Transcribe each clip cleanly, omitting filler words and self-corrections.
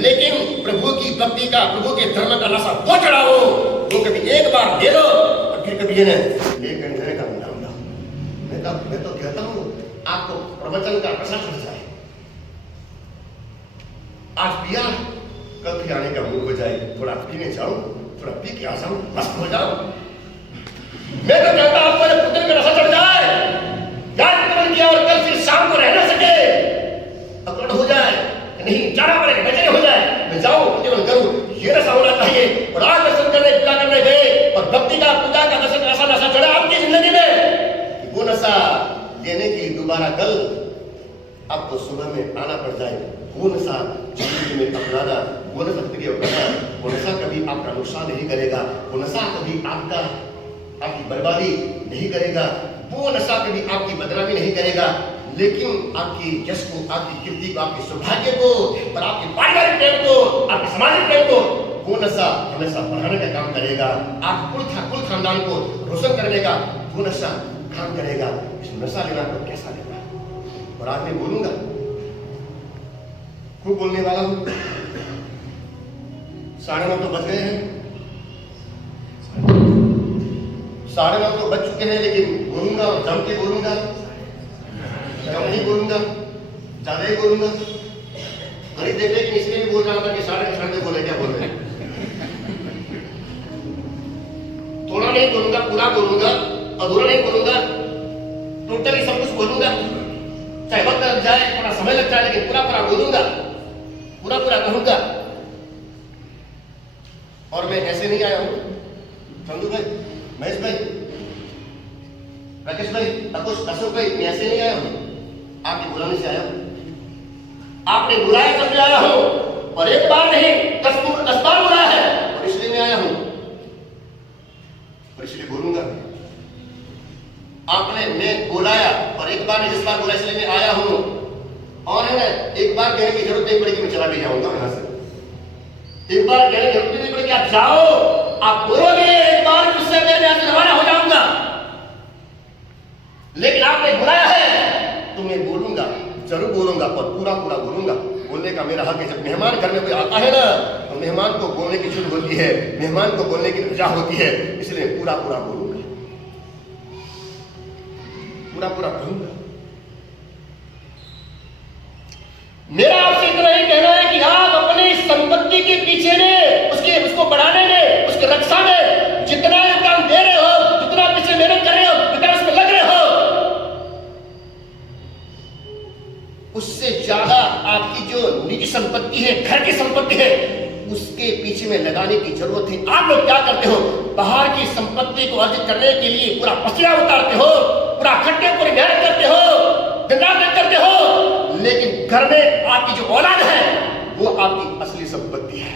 लेकिन प्रभु की भक्ति का, प्रभु के धर्म का नशा वो चढ़ाओ, वो कभी एक बार ले लो और फिर कभी ये एक घंटे का नाम लो। मैं तो कहता हूँ आपको प्रवचन का नशा चढ़ जाए, आज पिया कल फिर आने का मूड हो जाए, थोड़ा पीने जाओ, थोड़ा पी के आ जाओ, मस्त हो जाओ। मैं तो कहता हूं आपको पुत्र का नशा चढ़ जाए, याद किया और कल फिर शाम को रह ना सके, अकड़ हो जाए, नहीं जाना पड़ेगा, बेचैन हो जाए, मैं जाऊं केवल करूं, ये नशा होना चाहिए। और आज दर्शन करने, पूजा करने गए और भक्ति का, पूजा का दर्शन ऐसा नशा चढ़ा आपकी जिंदगी में, वो नशा लेने के लिए दोबारा कल आपको सुबह में आना पड़ जाए। वो नशा जिंदगी में अपनाना, वो नशा अपनाना, वो नशा कभी आपका नुकसान नहीं करेगा, वो नशा कभी आपकी बर्बादी नहीं करेगा, वो नशा कभी आपकी बदनामी नहीं करेगा, लेकिन आपकी यश को, आपकी कीर्ति को, आपके सौभाग्य को और आपके पारिवारिक प्रेम को, आपके सामाजिक प्रेम को, वो नशा हमेशा बढ़ाने का काम करेगा। आप कुल खानदान को रोशन करने का वो नशा काम करेगा। इस नशा लेना तो कैसा लेना। और आज मैं बोलूंगा, खूब बोलने वाला हूं, 9:30 तो बज गए हैं, 9:30 तो बज चुके हैं, लेकिन बोलूंगा और जम के बोलूंगा, कम नहीं बोलूंगा, ज्यादा ही बोलूंगा। गरीब देख लेकिन इसलिए भी बोल रहा था कि 9:30 बोले, क्या बोल रहे हैं। थोड़ा नहीं बोलूंगा, पूरा बोलूंगा, अधूरा नहीं बोलूंगा, टोटली सब कुछ बोलूंगा, चाहे वक्त लग जाए, थोड़ा समय लग जाए, लेकिन पूरा पूरा बोलूंगा, पूरा पूरा कहूंगा। और मैं ऐसे नहीं आया हूं, चंदू भाई, महेश भाई, राकेश भाई, अशोक भाई, मैं ऐसे नहीं आया हूं, आपके बुलाने से आया हूं। आपने बुलाया तब मैं आया हूं, और एक बार नहीं 10 बार बुलाया है, और इसलिए मैं आया हूं, और इसलिए बोलूंगा। आपने मैं बुलाया और एक बार नहीं 10 बार बुलाया, इसलिए मैं आया हूं। और है एक बार कहने की जरूरत नहीं पड़ेगी, मैं चला भी जाऊंगा यहां से। एक बार कहने की जरूरत नहीं पड़ेगी, आप जाओ, आप बोलोगे एक बार, उससे मैं यहां से रवाना हो जाऊंगा। लेकिन आपने बुलाया है तो मैं बोलूंगा, जरूर बोलूंगा, और पूरा पूरा बोलूंगा। बोलने का मेरा हक है। जब मेहमान घर में कोई आता है ना, तो मेहमान को बोलने की छूट होती है, मेहमान को बोलने की रजा होती है, इसलिए पूरा पूरा बोलूंगा, पूरा पूरा कहूंगा। मेरा आपसे इतना ही कहना है कि आप अपनी संपत्ति के पीछे में, उसको बढ़ाने में, उसकी रक्षा में जितना योगदान दे रहे हो, जितना पीछे मेहनत कर रहे हो, जितना उसमें लग रहे हो, उससे ज्यादा आपकी जो निजी संपत्ति है, घर की संपत्ति है, उसके पीछे में लगाने की जरूरत है। आप लोग क्या करते हो, बाहर की संपत्ति को अर्जित करने के लिए पूरा पसीना उतारते हो, पूरा खट्टे पूरी मेहनत करते हो, दिन रात करते हो, लेकिन घर में आपकी जो औलाद है वो आपकी असली संपत्ति है।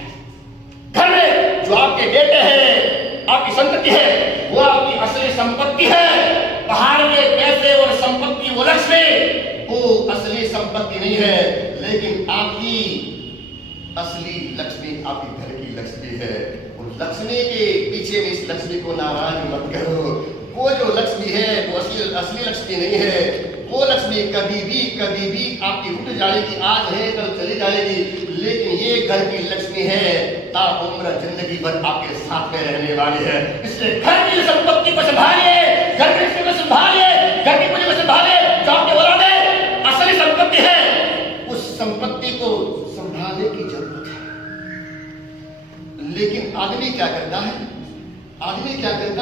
घर में जो आपके बेटे हैं, आपकी संपत्ति है, वो आपकी असली संपत्ति है। बाहर के पैसे और संपत्ति वो लक्ष्मी, वो असली संपत्ति नहीं है, लेकिन आपकी असली लक्ष्मी आपके घर की लक्ष्मी है। उस लक्ष्मी के पीछे में इस लक्ष्मी को नाराज मत करो। वो जो लक्ष्मी है वो असली लक्ष्मी नहीं है। वो लक्ष्मी कभी भी आपकी उठ जाएगी, आज है कल चली जाएगी, लेकिन ये घर की लक्ष्मी है, ताउम्र जिंदगी भर आपके साथ में रहने वाली है। इसलिए घर की संपत्ति को संभालिए, घर की लक्ष्मी को संभालिए, घर की पूंजी को संभालिए, जो आपके औलाद है असली संपत्ति है, उस संपत्ति को संभालने की जरूरत है। लेकिन आदमी क्या करता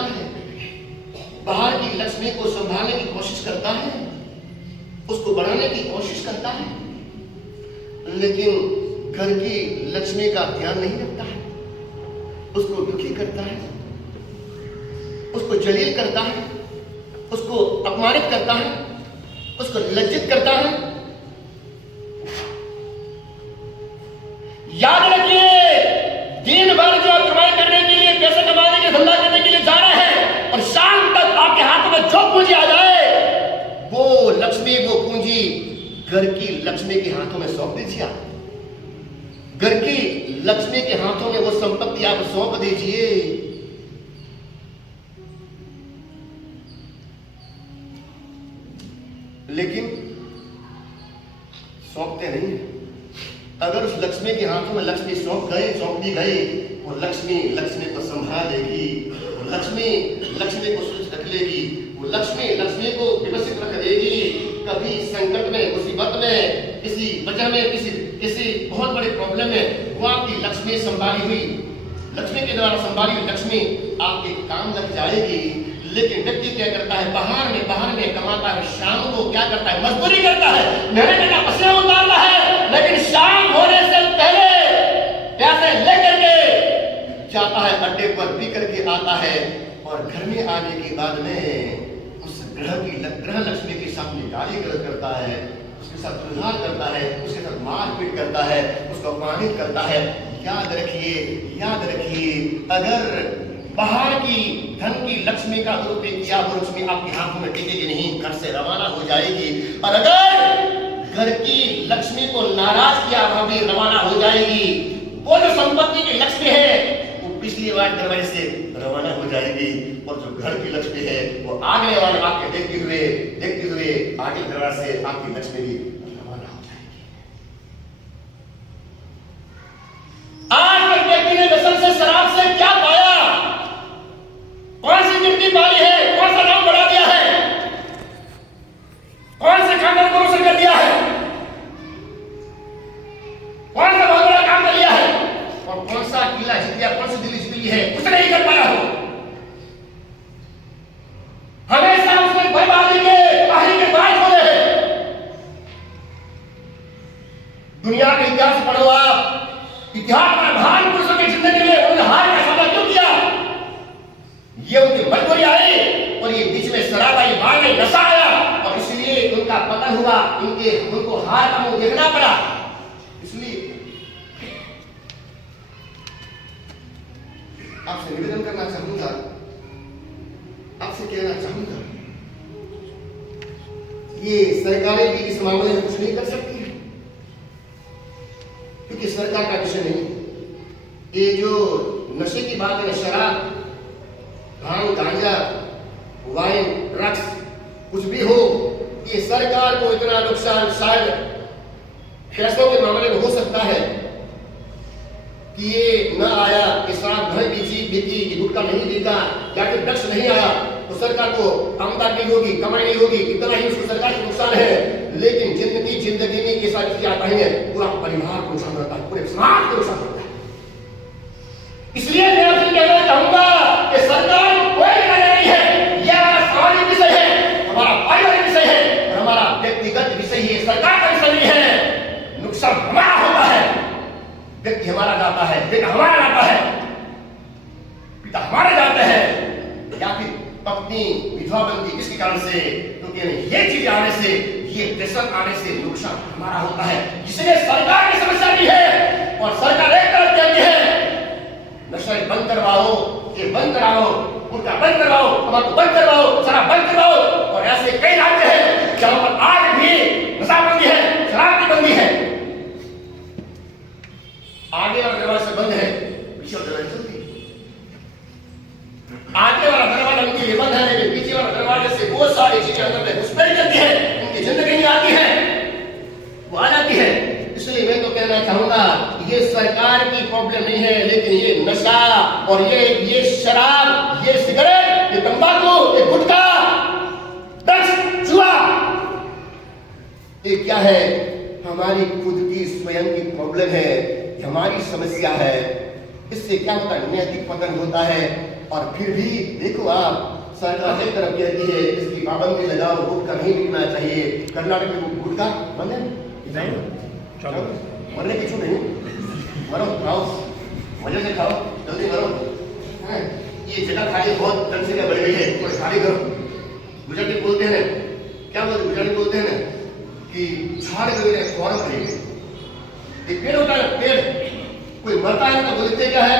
है, बाहर की लक्ष्मी को संभालने की कोशिश करता है, उसको बढ़ाने की कोशिश करता है, लेकिन घर की लक्ष्मी का ध्यान नहीं रखता है, उसको दुखी करता है, उसको जलील करता है, उसको अपमानित करता है, उसको लज्जित करता है। याद रखिए, दिन भर जो आप कमाई करने के लिए, पैसे कमाने के धंधा करने के लिए जा रहे हैं, और शाम तक आपके हाथों में जो पूंजी आ जाए, वो लक्ष्मी, वो पूंजी घर की लक्ष्मी के हाथों में सौंप दीजिए। घर की लक्ष्मी के हाथों में वो संपत्ति आप सौंप दीजिए। लेकिन सौंपते नहीं है। अगर उस लक्ष्मी के हाथों में लक्ष्मी सौंप दी गई, वो लक्ष्मी को संभालेगी, वो लक्ष्मी को सुरक्षित रख लेगी, वो लक्ष्मी को व्यवस्थित रख देगी। कभी संकट में, मुसीबत में, किसी वजह में, किसी बहुत बड़े प्रॉब्लम में वो आपकी लक्ष्मी संभाली हुई, लक्ष्मी के द्वारा संभाली हुई लक्ष्मी आपके काम लग जाएगी। लेकिन व्यक्ति क्या करता है, बाहर में कमाता है, शाम को क्या करता है, मजदूरी करता है, मेहनत का पसीना उतारता है, लेकिन शाम होने से पहले पैसे लेकर के जाता है, अड्डे पर पी करके आता है, और घर में आने के बाद में उस ग्रह लक्ष्मी के सामने गाली गलौज करता है, उसके साथ दुर्व्यवहार करता है, उसके साथ मारपीट करता है, उसको अपमानित करता है। याद रखिए, अगर बाहर की धन की लक्ष्मी का दुरुपयोग किया, वो लक्ष्मी आपके हाथों में टिकेगी नहीं, घर से रवाना हो जाएगी। और अगर घर की लक्ष्मी को नाराज किया, वह भी रवाना हो जाएगी। वो जो संपत्ति की लक्ष्मी है वो पिछली बार दरवाजे से रवाना हो जाएगी, और जो घर की लक्ष्मी है वो आगे वाले आपके देखते हुए आगे दरवाजे से आपकी लक्ष्मी भी रवाना हो जाएगी। आज तक व्यक्ति ने व्यसन से, शराब से क्या पाया? कौन सी जिंदगी पाई है? कौन सा नाम बढ़ा दिया है? कौन से खानदान को रोशन कर दिया है? कौन सा बहुत बड़ा काम कर लिया है? और कौन सा किला जीत लिया, कौन सी दिल्ली जीत ली है? कुछ नहीं कर पाया हो। हमेशा उसमें बर्बादी के, तबाही के बात हो रहे हैं। दुनिया का इतिहास पढ़ो आप, इतिहास में महान पुरुषों की जिंदगी में उन्होंने हार का सामना क्यों किया? ये उनकी मजबूरी आई, और ये बीच में शराब आई, बाद में नशा आया, और इसलिए उनका पतन हुआ, उनको हार का मुंह देखना पड़ा। इसलिए आपसे निवेदन करना चाहूंगा, आपसे कहना चाहूंगा, ये सरकारें भी इस मामले में कुछ नहीं कर सकती, क्योंकि सरकार का विषय नहीं। ये जो नशे की बात है, शराब, भांग, गांजा, वाइन, ड्रग्स, कुछ भी हो, ये सरकार को इतना नुकसान शायद पैसों के मामले में हो सकता है कि ये न आया कि शराब नहीं बिकी, कि गुटखा नहीं बिका, या फिर ड्रग्स नहीं आया, तो सरकार को आमदनी नहीं होगी, कमाई नहीं होगी, इतना ही उसको सरकार को नुकसान है। लेकिन जिंदगी में ये सारी चीजें आता है, पूरा परिवार को नुकसान होता है, पूरे समाज को नुकसान होता है। इसलिए मैं आपसे कहना चाहूंगा कि सरकार को कोई लेना नहीं है, यह हमारा सामाजिक विषय है, हमारा पारिवारिक विषय है, और हमारा व्यक्तिगत विषय है, सरकार का विषय नहीं है। नुकसान हमारा होता है, व्यक्ति हमारा जाता है, बेटा हमारा जाता है, पिता हमारे जाते हैं, या फिर पत्नी विधवा बनती, किसके कारण से? क्योंकि ये चीज आने से, ये प्रेशर आने से नुकसान हमारा होता है। इसलिए सरकार की समस्या भी है, और सरकार एक तरफ कहती है नशा बंद करवाओ, ये बंद कराओ, गुटखा बंद करवाओ, तंबाकू बंद करवाओ, शराब बंद करवाओ, और ऐसे कई राज्य हैं जहां पर आज भी नशाबंदी है, शराब की बंदी है। आगे वाला दरवाजा से बंद है, पीछे वाला दरवाजा चलती है। आगे वाला दरवाजा उनके लिए बंद है, लेकिन पीछे वाला दरवाजे से बहुत सारी चीजें अंदर में घुसपैठ करती है, उनकी जिंदगी में आती है, वो आ जाती है। इसलिए मैं तो कहना चाहूंगा, ये सरकार की प्रॉब्लम नहीं है, लेकिन ये नशा, और ये शराब, ये सिगरेट, ये तंबाकू, ये गुटखा, ड्रग्स, जुआ, ये क्या है? हमारी खुद की स्वयं की प्रॉब्लम है, हमारी समस्या है। इससे क्या होता है? नैतिक पतन होता है। और फिर भी देखो आप, सरकार एक तरफ कहती है इसकी पाबंदी लगाओ, गुटखा नहीं बिकना चाहिए। कर्नाटक में गुटखा बंद है, चलो मरने की छूट नहीं, मरो, खाओ, मजे से खाओ, जल्दी मरो। ये जगह खाली बहुत जनसंख्या बढ़ गई है, थोड़ी खाली करो। गुजराती बोलते हैं, क्या बोलते, गुजराती बोलते हैं कि झाड़ गए फौरन रहेंगे। एक पेड़ होता है, पेड़ कोई मरता है तो बोलते क्या है,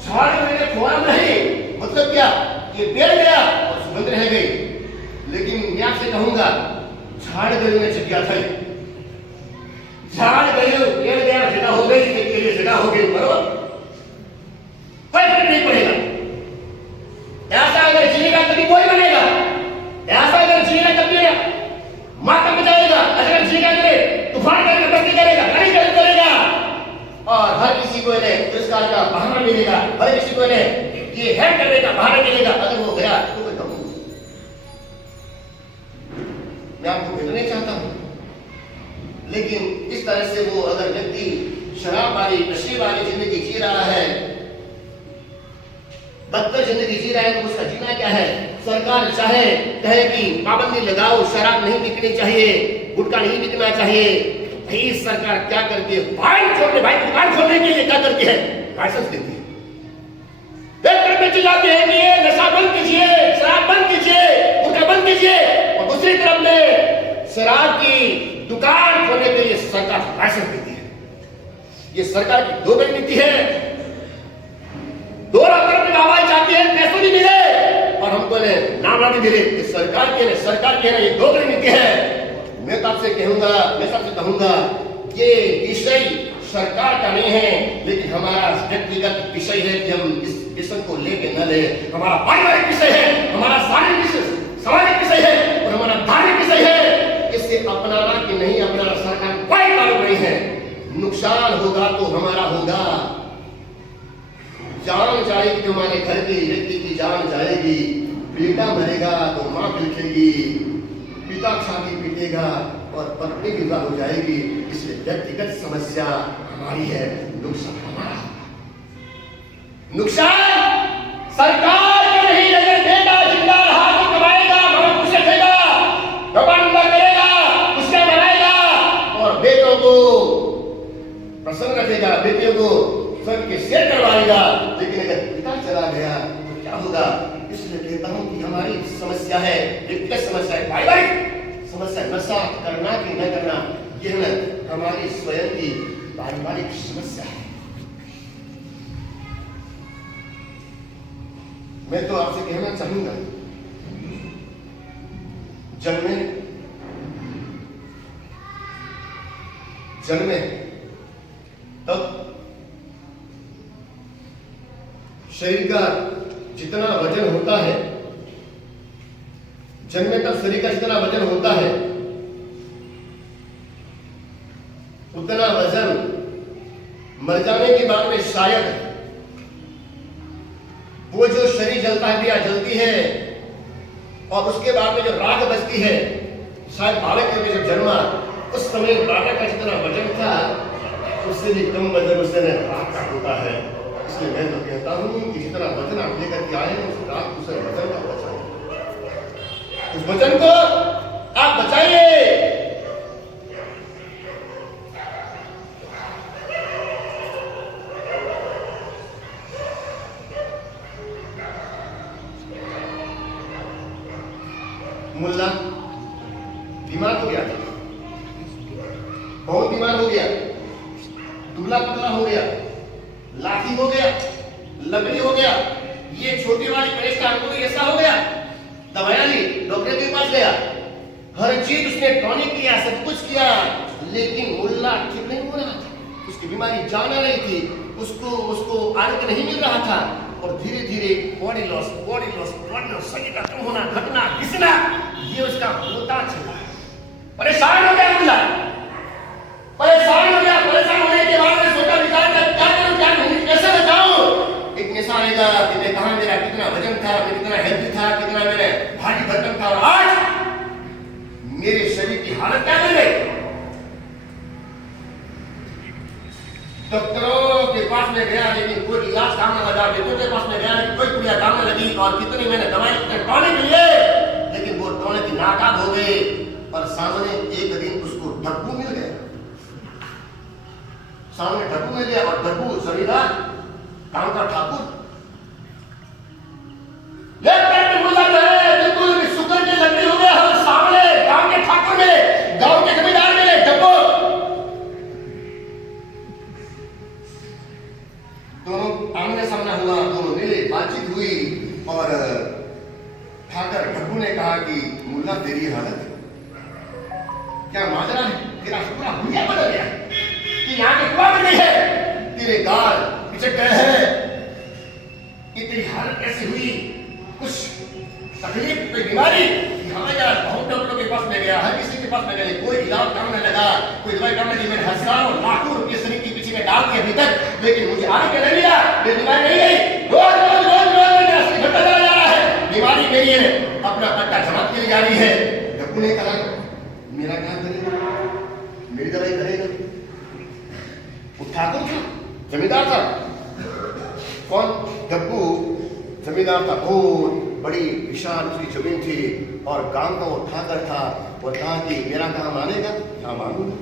झाड़ गए फौरन नहीं, मतलब क्या? ये पेड़ गया और सुगंध रह गई। लेकिन मैं आपसे कहूंगा, झाड़ गए में जगह था, झाड़ गए, पेड़ गया, जगह हो गई, के लिए जगह हो गई, बराबर, कोई फर्क नहीं पड़ेगा। ऐसा अगर जिएगा तभी कोई बनेगा, ऐसा अगर जिएगा तभी मातम बचाएगा, अगर जिएगा करे तूफान करेगा, बस्ती करेगा, नहीं करेगा, और हर किसी को इन्हें पुरस्कार का बहाना मिलेगा, हर किसी को इन्हें ये है करने का बहाना मिलेगा। अगर वो गया तो मैं कहूँ, मैं आपको भेजना नहीं चाहता हूं, लेकिन इस तरह से वो अगर व्यक्ति शराब वाली नशे वाली जिंदगी जी रहा है, बदतर जिंदगी जी रहा है, तो उसका जीना क्या है? सरकार चाहे कहे कि पाबंदी लगाओ, शराब नहीं बिकनी चाहिए, गुटखा नहीं बिकना चाहिए, भाई सरकार क्या करती है? फाइन छोड़ने, भाई दुकान खोलने के लिए क्या करती है? लाइसेंस देती है। एक तरफ चिल्लाते हैं कि ये नशा बंद कीजिए, शराब बंद कीजिए, गुटखा बंद कीजिए, और दूसरी तरफ में शराब की दुकान खोलने के लिए सरकार लाइसेंस देती है। ये सरकार की दो बड़ी नीति है। दोनों तरफ में आवाज जाती है, पैसे भी मिले और हमको नाम भी मिले। सरकार के ये दो बड़ी नीति है। मैं तो आपसे कहूंगा, मैं सबसे कहूंगा, ये विषय सरकार का नहीं है, लेकिन हमारा व्यक्तिगत विषय है कि हम इस विषय को लेके न ले। हमारा पारिवारिक विषय है, हमारा सामाजिक विषय है और हमारा धार्मिक विषय है। इसे अपनाना कि नहीं अपनाना सरकार कोई ताल्लुक नहीं है। नुकसान होगा तो हमारा होगा। जान जाएगी तो हमारे घर के व्यक्ति की जान जाएगी। बेटा मरेगा तो मां बिलखेगी, पिता छाती पीटेगा और पत्नी विवाह हो जाएगी। इसलिए व्यक्तिगत समस्या हमारी है, नुकसान हमारा। नुकसान सरकार का नहीं, अगर बेटा जिंदा रहा तो कमाएगा, मां खुश रखेगा, प्रबंध करेगा, उससे बनाएगा और बेटों को प्रसन्न रखेगा, बेटियों को स्वर्ग के शेर करवाएगा। लेकिन अगर पिता चला गया तो क्या होगा? इसलिए कहता हूं कि हमारी समस्या है, व्यक्तिगत समस्या है, पारिवारिक समस्या। नशा करना कि न करना, यह हमारी स्वयं की पारिवारिक समस्या है। मैं तो आपसे कहना चाहूंगा, जन्मे तब शरीर का जितना वजन होता है, जन्मे तब शरीर का जितना वजन होता है, उतना वजन मर जाने के बाद में शायद वो जो शरीर जलता है या जलती है और उसके बाद में जो राख बचती है, शायद बालक में जब जन्मा उस समय बालक का जितना वजन था उससे भी कम वजन उससे राख का होता है। इसलिए मैं तो कहता हूं कि जितना वजन आप लेकर के आए उस राख उस वजन का बचाइए, उस वजन को आप बचाइए। मुल्ला बीमार हो गया, बहुत बीमार हो गया, दुबला पतला हो गया, लाठी हो गया, लकड़ी हो गया, ये छोटी वाली परेशान को ऐसा हो गया। दवाइयां ली, डॉक्टर के पास गया, हर चीज उसने टॉनिक किया, सब कुछ किया, लेकिन मुल्ला ठीक नहीं हो रहा था। उसकी बीमारी जाना नहीं थी, उसको आरोग्य नहीं मिल रहा था और धीरे धीरे बॉडी लॉस, शरीर का कम होना, घटना, घिसना, ये उसका होता चला। परेशान हो गया मुल्ला, परेशान होने के बाद में सोचा विचार कर क्या करूं, क्या नहीं, कैसे बचाऊं। एक निशा आएगा कि मैं कहां, मेरा कितना वजन था, मैं कितना हेल्दी था, कितना मेरे भारी भरकम था, और आज मेरे शरीर की हालत क्या बन गई। डॉक्टरों के पास में गया लेकिन कोई इलाज काम न लगा, बेटों के पास में गया लेकिन कोई क्रिया काम न लगी, और कितनी मैंने दवाई टॉनिक लिए लेकिन वो टॉनिक नाकाम हो गए। और सामने एक दिन उसको डब्बू मिल गया, सामने डब्बू मिल गया, और डब्बू जमींदार गांव का ठाकुर, लेकिन मुल्ला जो है बिल्कुल शुक्र के लकड़ी हो गया। और सामने गांव के ठाकुर मिले, गांव के जमींदार मिले, डब्बू, दोनों आमने सामने हुआ, दोनों मिले, बातचीत हुई और ठाकर डब्बू ने कहा कि मुल्ला तेरी हालत क्या माजरा है, तेरा पूरा हुलिया बदल गया कि यहाँ के कुआ बन गई है, तेरे गाल पिचक गए हैं, कि तेरी हालत कैसी हुई, कुछ तकलीफ, कोई बीमारी। हमें यार बहुत डॉक्टरों के पास में गया, हर किसी के पास में गया, कोई इलाज काम न लगा, कोई दवाई काम नहीं, मैंने हजारों लाखों रुपये शरीर के पीछे में डाल के के भीतर, लेकिन मुझे आगे कर लिया, मेरी बीमारी नहीं गई। रोज रोज रोज रोज मेरा शरीर घटता चला जा रहा है, बीमारी मेरी है अपना पट्टा जमा के जा रही है। गप्पू ने कहा मेरा क्या करेगा, मेरी दवाई करेगा। वो ठाकुर था, जमींदार था। कौन? गप्पू जमींदार था, बहुत बड़ी विशाल उसकी जमीन थी और गांव का वो ठाकर था। और कहा कि मेरा काम मानेगा? हाँ मानूंगा,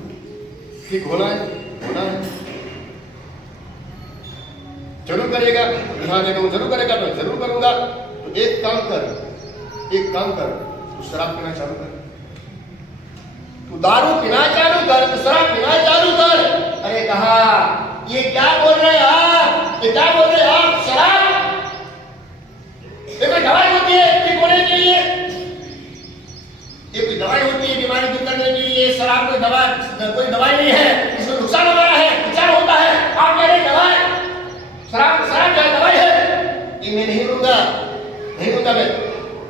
ठीक होना है, होना है, जरूर करेगा, हाँ देखो जरूर करेगा, तो जरूर करूंगा। तो एक काम कर, तू शराब पीना चालू कर, तू दारू पीना चालू कर, तू शराब पीना चालू कर। अरे कहा ये क्या बोल रहे हैं आप, ये क्या बोल रहे हैं आप? शराब ये कोई दवाई होती है ठीक होने के लिए, ये कोई दवाई होती है बीमारी दूर करने के लिए। शराब कोई दवाई नहीं है, इसमें नुकसान हमारा है, विचार होता है। आप कह रहे दवाई, शराब जो दवाई है, ये मैं नहीं लूंगा, नहीं लूंगा मैं।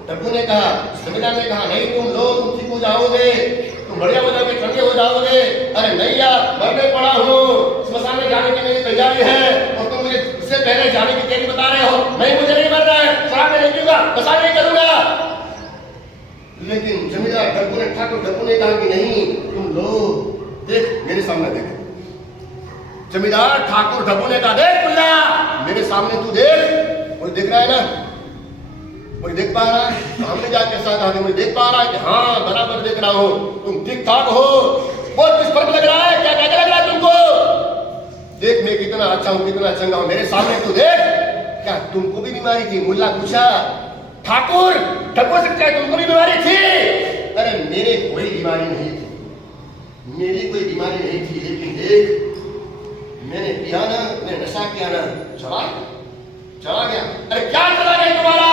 टप्पू ने कहा, जमींदार ने कहा नहीं तुम लो, तुम ठीक हो जाओगे, तुम बढ़िया हो जाओगे, ठंडे हो जाओगे। अरे नहीं यार, मरने पड़ा हूँ, स्मशान में जाने की मेरी तैयारी है और तुम मुझे उससे पहले जाने की तैयारी बता रहे हो। नहीं, मुझे नहीं मरना है, शराब नहीं पीऊंगा, नशा नहीं करूंगा। लेकिन जमींदार ठाकुर टप्पू ने कहा कि नहीं तुम लो, देख मेरे सामने देख। जमींदार ठाकुर टप्पू ने कहा देख बुल्ला, मेरे सामने तू देख, कोई देख रहा है ना, कोई देख पा रहा है? सामने जाके ऐसा कहा कि मुझे देख पा रहा है कि हाँ बराबर देख रहा हूं, तुम ठीक ठाक हो, बहुत कुछ फर्क लग रहा है, क्या क्या लग रहा है तुमको? देख मैं कितना अच्छा हूं, कितना चंगा हूं, मेरे सामने तू देख। क्या तुमको भी बीमारी थी? मुल्ला पूछा। ठाकुर टप्पू से क्या तुमको भी बीमारी थी? अरे मेरे कोई बीमारी नहीं थी, मेरी कोई बीमारी नहीं थी, लेकिन देख मैंने पिया ना, मैंने नशा किया ना, चला गया। अरे क्या चला गया तुम्हारा?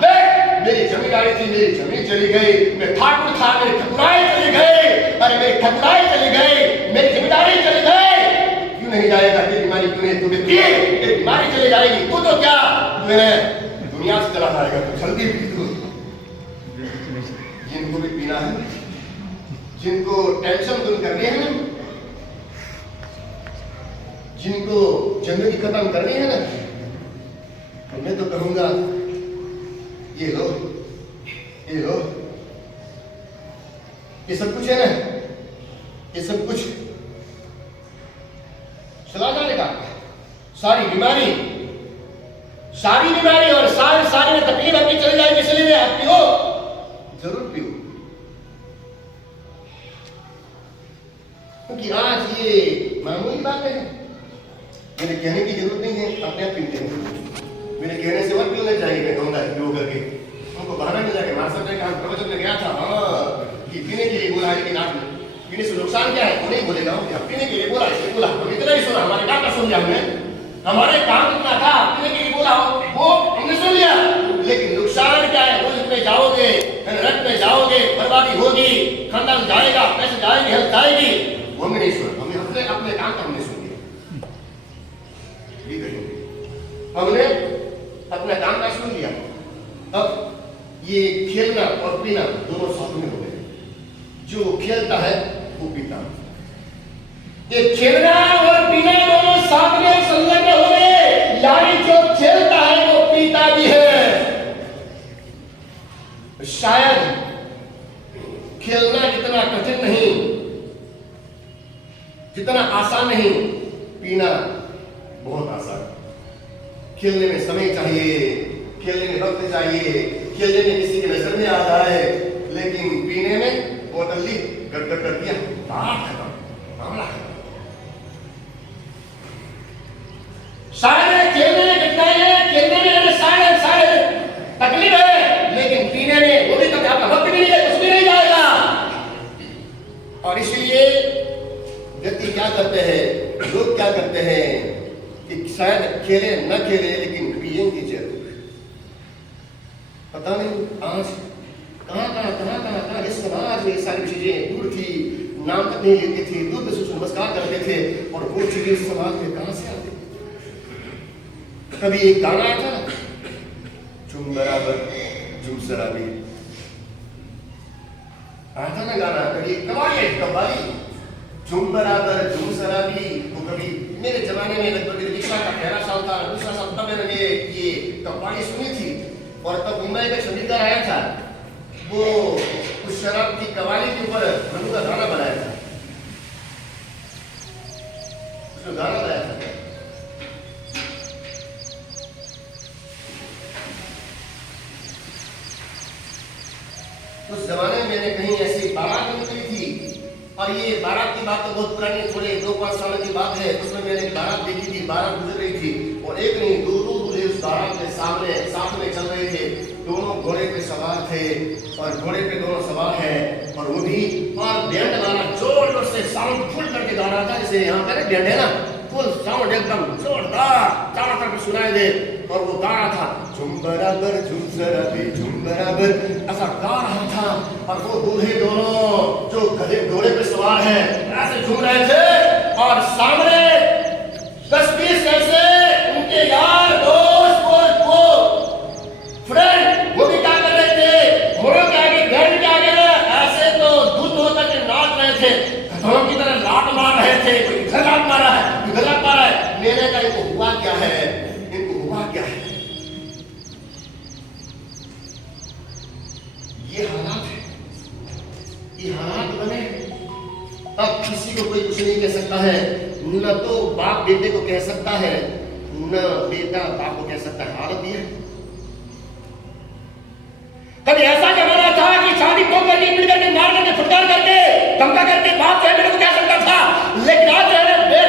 देख मेरी जमींदारी थी, मेरी जमीन चली गई, मैं ठाकुर था, मेरी ठकुराई चली गई। अरे मेरी ठकुराई चली गई, मेरी जमींदारी चली गई। क्यों नहीं जाएगा? तेरी बीमारी क्यों नहीं? तुम्हें तेरी बीमारी चली जाएगी, तू तो क्या तुम्हें दुनिया से चला जाएगा। तो जल्दी पी तू, जिनको भी पीना है, जिनको टेंशन दूर करनी है, जिनको जिंदगी खत्म करनी है ना, तो मैं तो कहूंगा ये लो, ये लो, ये सब कुछ है ना, ये सब कुछ चला जाएगा। सारी बीमारी और सारी तकलीफ अपनी चली जाएगी। इसलिए आप पियो, जरूर पियो, क्योंकि आज ये मामूली बात है, मेरे कहने की जरूरत नहीं है, अपने आप पीते हैं। मेरे कहने से मत पीने चाहिए, मैं कहूंगा योग करके उनको बहाना मिल जाएगा। मास्टर ने कहा प्रवचन में गया था कि पीने के लिए बोला है, लेकिन आप पीने से नुकसान क्या है वो नहीं बोलेगा। पीने के लिए बोला, इसलिए बोला, हम इतना ही सुना, हमारे काम का सुन लिया हमने, हमारे काम इतना था, पीने के लिए बोला वो हमने सुन लिया, लेकिन नुकसान क्या है? रोज में जाओगे, रथ में जाओगे, बर्बादी होगी, खानदान जाएगा, पैसे जाएंगे, हेल्थ जाएगी, वो हमने नहीं सुना। हमने अपने काम का हमने सुन लिया, हमने अपना काम का सुन लिया। अब ये खेलना और पीना दोनों साथ में हो गए। जो खेलता है वो पीता, ये खेलना और पीना दोनों साथ में संलग्न हो गए, यानी जो खेलता है वो पीता भी है। शायद खेलना जितना कठिन नहीं, जितना आसान नहीं, पीना बहुत आसान। खेलने में समय चाहिए, खेलने में वक्त चाहिए, खेलने में किसी की नजर में आ जाए, लेकिन पीने में बोतल ली, गड़गड़ कर दिया, बात खत्म, मामला खत्म। शायद खेलने में कठिनाई है, खेलने में शायद तकलीफ है, लेकिन पीने में वो भी कभी आपका वक्त भी नहीं है, कुछ भी नहीं जाएगा। और इसलिए व्यक्ति क्या करते हैं, लोग क्या करते हैं कि शायद खेले न खेले, लेकिन पिएंगे जरूर। पता नहीं आज कहाँ इस समाज में सारी चीजें दूर थी, नाम तक नहीं लेते थे, दूर से नमस्कार करते थे, और वो चीजें इस समाज में कहां से आती? कभी एक गाना आया था, झुम बराबर झुम शराबी, आया था ना गाना, कभी कव्वाली, झुम बराबर झुम शराबी, वो कभी मेरे जमाने में लगभग रिक्शा का पहला साल था, दूसरा साल तब मैंने ये कहानी सुनी थी। और तब मुंबई का संगीतकार आया था, वो उस शराब की कवाली के ऊपर मनु का गाना बनाया था, उसने गाना बनाया था। उस जमाने में मैंने कहीं ऐसी बारात निकली थी, और ये बारात की बात तो बहुत पुरानी, थोड़े 2-5 साल की बात है। उसमें मैंने बारात देखी थी, बारात गुजर रही थी, और एक नहीं दो दूल्हे उस बारात के सामने साथ में चल रहे थे। दोनों घोड़े पे सवार थे, और घोड़े पे दोनों सवार है, और वो भी, और बैंड वाला जोर जोर से साउंड फुल करके गा रहा था, जैसे यहाँ पे बैंड है ना, फुल साउंड एकदम जोरदार चारों तरफ सुनाई दे। और वो गा रहा था झुम बराबर झुम जरा भी झुम बराबर, ऐसा गा रहा था। और वो दूल्हे दोनों जो गधे घोड़े पे सवार है ऐसे झूम रहे थे, और सामने 10-20 ऐसे उनके यार दोस्त वो फ्रेंड, वो भी क्या कर रहे थे, घोड़ों के आगे बैंड के आगे ऐसे तो धुत होकर के नाच रहे थे, गधों की तरह लात मार रहे थे। कोई इधर लात मारा है, कोई इधर लात मारा है। मैंने कहा इनको हुआ क्या है, इनको हुआ क्या है। ये हालात है, ये हालात बने। अब किसी को कोई कुछ नहीं कह सकता है, न तो बाप बेटे को कह सकता है, न बेटा बाप को कह सकता है। हालत ये है। कभी ऐसा जमाना था कि शादी को करके मिल करके मार करके फुटकार करके धमका करके बाप जो है बेटे को कह सकता था, लेकिन आज जो है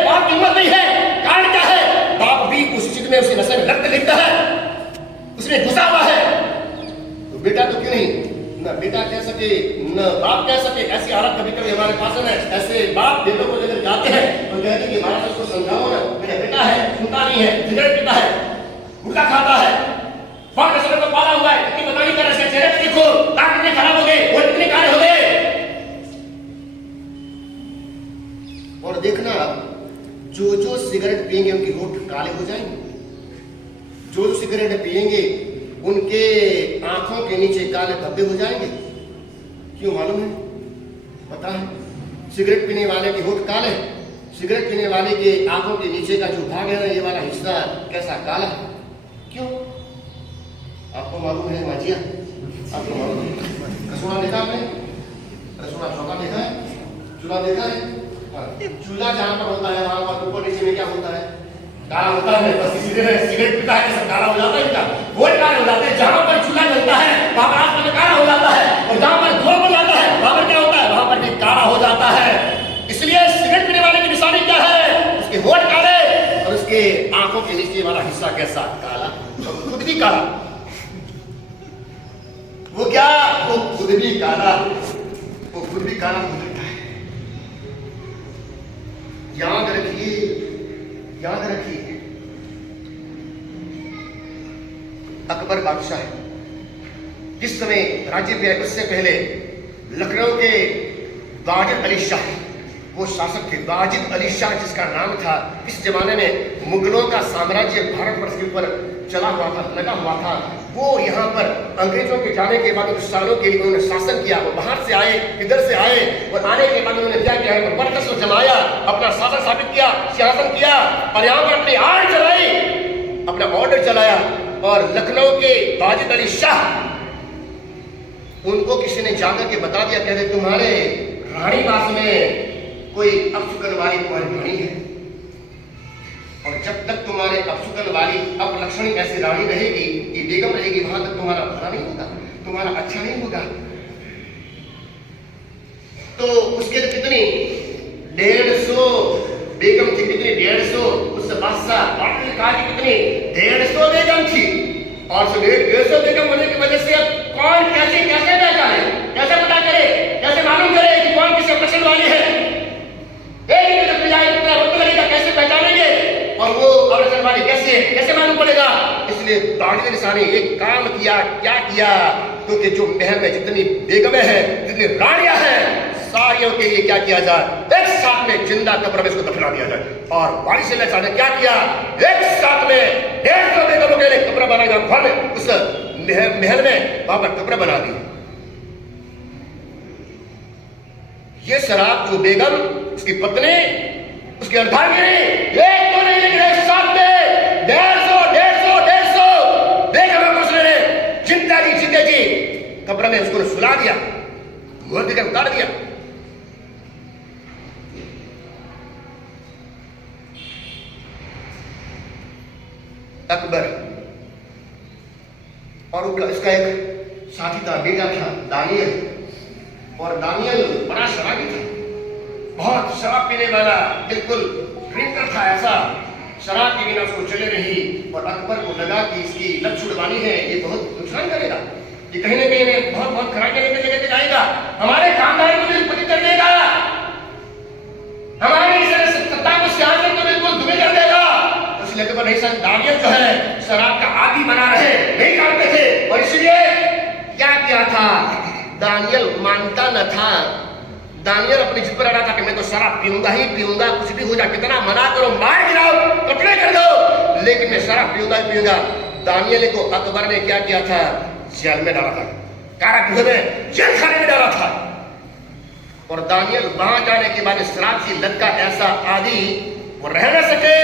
बाप की हिम्मत नहीं है। कारण क्या है, बाप भी उस चीज में, उसके नशे में रक्त लिखता है, उसमें घुसा हुआ है। तो बेटा तो क्यों नहीं, न बेटा कह सके न बाप कह सके। ऐसी हालत कभी कभी हमारे पास है। ऐसे बाप बेटों को लेकर जाते हैं और कहते हैं कि महाराज उसको समझाओ ना, मेरा बेटा है, सुनता नहीं है, सिगरेट पीता है, गुटखा खाता है, बाप के समय को पाला हुआ है, इतनी बतानी कर रहे, चेहरे पे देखो दांत कितने खराब हो गए, वो कितने काले हो गए। और देखना जो सिगरेट पिएंगे उनके होठ काले हो जाएंगे, जो सिगरेट पिएंगे उनके आंखों के नीचे काले धब्बे हो जाएंगे। क्यों मालूम है, पता है? सिगरेट पीने वाले के होठ काले, सिगरेट पीने वाले के आंखों के नीचे का जो भाग है ना, ये वाला हिस्सा कैसा काला। क्यों आपको मालूम है माजिया, आपको मालूम है? रसोड़ा देखा आपने, रसोड़ा चौका देखा है, चूल्हा देखा है? चूल्हा जहां पर होता है वहां पर ऊपर नीचे में क्या होता है, काला होता है। बस इसीलिए सिगरेट पीता है सब काला हो जाता है, इनका वोट काले हो जाते हैं। जहां पर चूल्हा जलता है वहां पर आसमान में काला हो जाता है, और जहां पर धुआं हो जाता है वहां पर क्या होता है, वहां पर भी काला हो जाता है। इसलिए सिगरेट पीने वाले की निशानी क्या है, उसके होठ काले और उसके आंखों के नीचे वाला हिस्सा कैसा काला, खुद भी काला। वो क्या, वो खुद भी काला, वो खुद भी काला हो जाता है। याद रखिए, याद रखिए, अकबर बादशाह जिस समय राज्य पे आए उससे पहले लखनऊ के वाजिद अली शाह वो शासक थे। वाजिद अली शाह जिसका नाम था, इस जमाने में मुगलों का साम्राज्य भारतवर्ष के ऊपर चला हुआ था, लगा हुआ था। वो यहाँ पर अंग्रेजों के जाने के बाद कुछ सालों के लिए उन्होंने शासन किया। वो बाहर से आए, इधर से आए, और आने के बाद उन्होंने क्या किया है, वर्चस्व जमाया, अपना शासन स्थापित किया, सिंहासन किया, और यहाँ पर अपनी आड़ चलाई, अपना ऑर्डर चलाया। और लखनऊ के वाजिद अली शाह, उनको किसी ने जाकर के बता दिया, कहते तुम्हारे रानीवास में कोई अपशुकन वाली तुम्हारी रानी है, और जब तक तुम्हारे अपशुकन वाली अपलक्षणी ऐसी रानी रहेगी, ये बेगम रहेगी, वहां तक तुम्हारा भला नहीं होगा, तुम्हारा अच्छा नहीं होगा। तो उसके तो कितनी 150 बेगम थी, कितनी 150, उस बादशाह ने कहा कि कितनी 150 बेगम थी। और 150 बेगम होने की वजह से अब कौन कैसे कैसे पहचाने, कैसे पता करे, कैसे मालूम करे कि कौन किस अपलक्षण वाली है। कैसे पहचानेंगे, और वो अपलक्षण वाली कैसे मालूम पड़ेगा। इसलिए वाजिद अली शाह ने एक काम किया, क्या किया, क्योंकि जो महल में जितनी बेगमें हैं, जितनी रानियां हैं, सारियों के लिए क्या किया जाए, एक साथ में जिंदा कब्र में इसको दफना दिया जाए। और वाजिद अली शाह ने क्या किया, एक साथ में 150 बेगमों के लिए कब्र बनाया, उस महल में वहां पर कब्र बना दी। ये शराब जो बेगम, उसकी पत्नी उसके अर्धांगिनी एक तो नहीं लेकिन एक साथ में 150 देखा मैं उसने चिंता जी कब्र में उसको सुला दिया, मुहर देकर उतार दिया। अकबर और इसका एक साथी था, बेटा था दानियल, और दानियल बड़ा शराबी था, बहुत शराब पीने वाला, बिल्कुल ड्रिंकर था। ऐसा शराब के बिना उसको चले रही, और अकबर को लगा कि इसकी लत छुड़वानी है, ये बहुत नुकसान करेगा, ये कहीं ना कहीं बहुत खराबी लेके जाएगा, हमारे खानदान को बिल्कुल कर देगा, हमारी सत्ता को सियासत को बिल्कुल धुएं कर देगा। इसलिए अकबर नहीं सन दानियल जो है शराब का आदी बना रहे, नहीं करते थे, और इसलिए क्या किया था, दानियल मानता न था। दानियल अपनी जिद पर अड़ा था कि मैं तो शराब पीऊंगा ही पीऊंगा, कुछ भी हो जाए, कितना मना करो, मार गिराओ, कटले कर दो, लेकिन मैं शराब पीऊंगा ही पीऊंगा। दानियल को अकबर ने क्या किया था, जेल में डाला था, कारागृह में, जेल खाने में डाला था। और दानियल वहां जाने के बाद शराब की लत का ऐसा आदि वो रह न सके।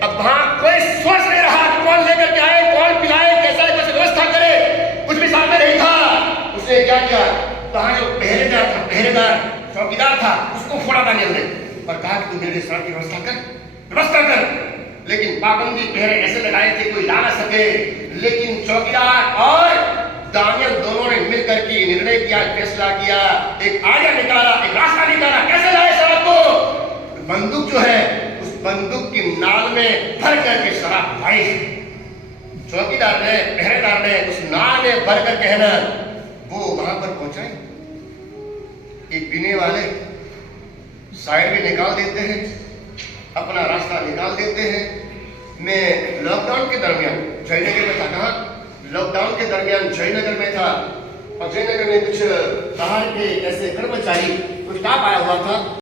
अब वहां कोई सोच नहीं रहा कि कौन लेकर के आए, कौन पिलाए, कैसा व्यवस्था करे, कुछ भी सामने नहीं था। उसने क्या किया, वहां जो पहरेदार चौकीदार था उसको फोड़ा दानियल ने, और कहा कि तू मेरे शराब की व्यवस्था कर। लेकिन पाबंदी पहरे ऐसे लगाए थे कोई ला ना सके, लेकिन चौकीदार और दानियल दोनों ने मिलकर के निर्णय किया, फैसला किया, एक आइडिया निकाला, एक रास्ता निकाला, कैसे लाए शराब को। बंदूक जो है उस बंदूक की नाल में भर करके शराब लाई। चौकीदार ने, पहरेदार ने उस नाल में भर करके है ना वो वहां पर पहुंचाए। एक पीने वाले साइड में निकाल देते हैं, अपना रास्ता निकाल देते हैं। मैं लॉकडाउन के दरमियान जयनगर में था, कहा लॉकडाउन के दरमियान जयनगर में था, और जयनगर में कुछ बाहर के ऐसे कर्मचारी कुछ काम आया हुआ था।